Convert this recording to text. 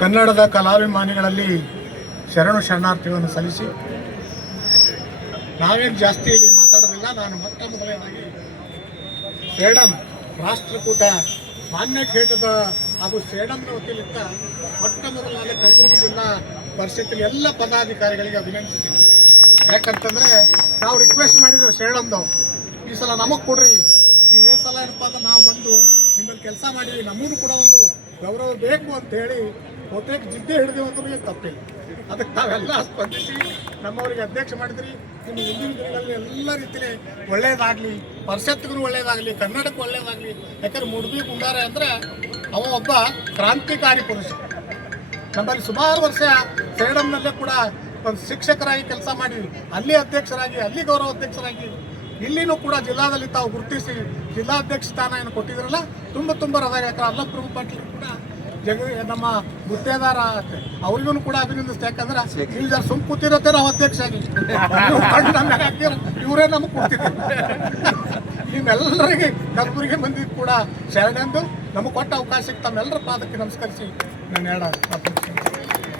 ಕನ್ನಡದ ಕಲಾಭಿಮಾನಿಗಳಲ್ಲಿ ಶರಣು ಶರಣಾರ್ಥಿಗಳನ್ನು ಸಲ್ಲಿಸಿ ನಾವೇನು ಜಾಸ್ತಿ ಮಾತಾಡೋದಿಲ್ಲ. ನಾನು ಮೊಟ್ಟ ಮೊದಲನೇದಾಗಿ ಸೇಡಂ ರಾಷ್ಟ್ರಕೂಟ ಮಾನ್ಯ ಖೇಟದ ಹಾಗೂ ಸೇಡಂನ ವತಿಯಿಂದ ಮೊಟ್ಟ ಮೊದಲನೇ ಕಲಬುರಗಿ ಜಿಲ್ಲಾ ಪರಿಷತ್ತಿನ ಎಲ್ಲ ಪದಾಧಿಕಾರಿಗಳಿಗೆ ಅಭಿನಂದಿಸ್ತೀನಿ. ಯಾಕಂತಂದರೆ ನಾವು ರಿಕ್ವೆಸ್ಟ್ ಮಾಡಿದ್ದೇವೆ ಸೇಡಂದವು, ಈ ಸಲ ನಮಗೆ ಕೊಡ್ರಿ, ನೀವು ಈ ಸಲ ಏನಪ್ಪ ಅಂದ್ರೆ ನಾವು ಬಂದು ನಿಮ್ಮಲ್ಲಿ ಕೆಲಸ ಮಾಡಿವಿ, ನಮಗೂ ಕೂಡ ಒಂದು ಗೌರವ ಬೇಕು ಅಂತೇಳಿ ಬಹುತೇಕ ಜಿದ್ದೆ ಹಿಡಿದು ಅಂದ್ರೆ ತಪ್ಪಿಲ್ಲ. ಅದಕ್ಕೆ ನಾವೆಲ್ಲ ಸ್ಪಂದಿಸಿ ನಮ್ಮವರಿಗೆ ಅಧ್ಯಕ್ಷ ಮಾಡಿದ್ರಿ. ಇನ್ನು ಮುಂದಿನ ದಿನಗಳಲ್ಲಿ ಎಲ್ಲ ರೀತಿಯಲ್ಲಿ ಒಳ್ಳೆಯದಾಗಲಿ, ಪರಿಷತ್ತಿಗೂ ಒಳ್ಳೆಯದಾಗಲಿ, ಕನ್ನಡಕ್ಕೂ ಒಳ್ಳೆಯದಾಗಲಿ. ಯಾಕಂದ್ರೆ ಮುಡ್ಬಿ ಗುಂಡಾರೆ ಅಂದರೆ ಅವ ಒಬ್ಬ ಕ್ರಾಂತಿಕಾರಿ ಪುರುಷ. ನಮ್ಮಲ್ಲಿ ಸುಮಾರು ವರ್ಷ ಸೇಡಂನಲ್ಲೇ ಕೂಡ ಒಂದು ಶಿಕ್ಷಕರಾಗಿ ಕೆಲಸ ಮಾಡಿ ಅಲ್ಲಿ ಅಧ್ಯಕ್ಷರಾಗಿ, ಅಲ್ಲಿ ಗೌರವ ಅಧ್ಯಕ್ಷರಾಗಿ, ಇಲ್ಲಿನೂ ಕೂಡ ಜಿಲ್ಲಾದಲ್ಲಿ ತಾವು ಗುರುತಿಸಿ ಜಿಲ್ಲಾಧ್ಯಕ್ಷ ಸ್ಥಾನ ಏನು ಕೊಟ್ಟಿದ್ರಲ್ಲ, ತುಂಬ ಹೃದಯ. ಯಾಕಂದ್ರೆ ಅಲ್ಲಪ್ರಭು ಪಾಟೀಲ್ ಕೂಡ ನಮ್ಮ ಗುತ್ತೇದಾರ ಅವ್ರಿಗೂ ಕೂಡ ಅಭಿನಂದಿಸ್ತೆ. ಯಾಕಂದ್ರೆ ನೀವು ಜರ ಸುಮ್ ಕೂತಿರತ್ತೆ ನಾವು ಅಧ್ಯಕ್ಷ ಆಗಿ ಇವರೇ ನಮಗೆ ಕೊಡ್ತಿದ್ದಾರೆ. ನಿಮ್ಮೆಲ್ಲರಿಗೆ ಕಲಬುರಗಿ ಮಂದಿ ಕೂಡ ಶರಣೆಂದು ನಮಗೆ ಕೊಟ್ಟ ಅವಕಾಶಕ್ಕೆ ತಮ್ಮೆಲ್ಲರ ಪಾದಕ್ಕೆ ನಮಸ್ಕರಿಸಿ ನಾನು ಹೇಳ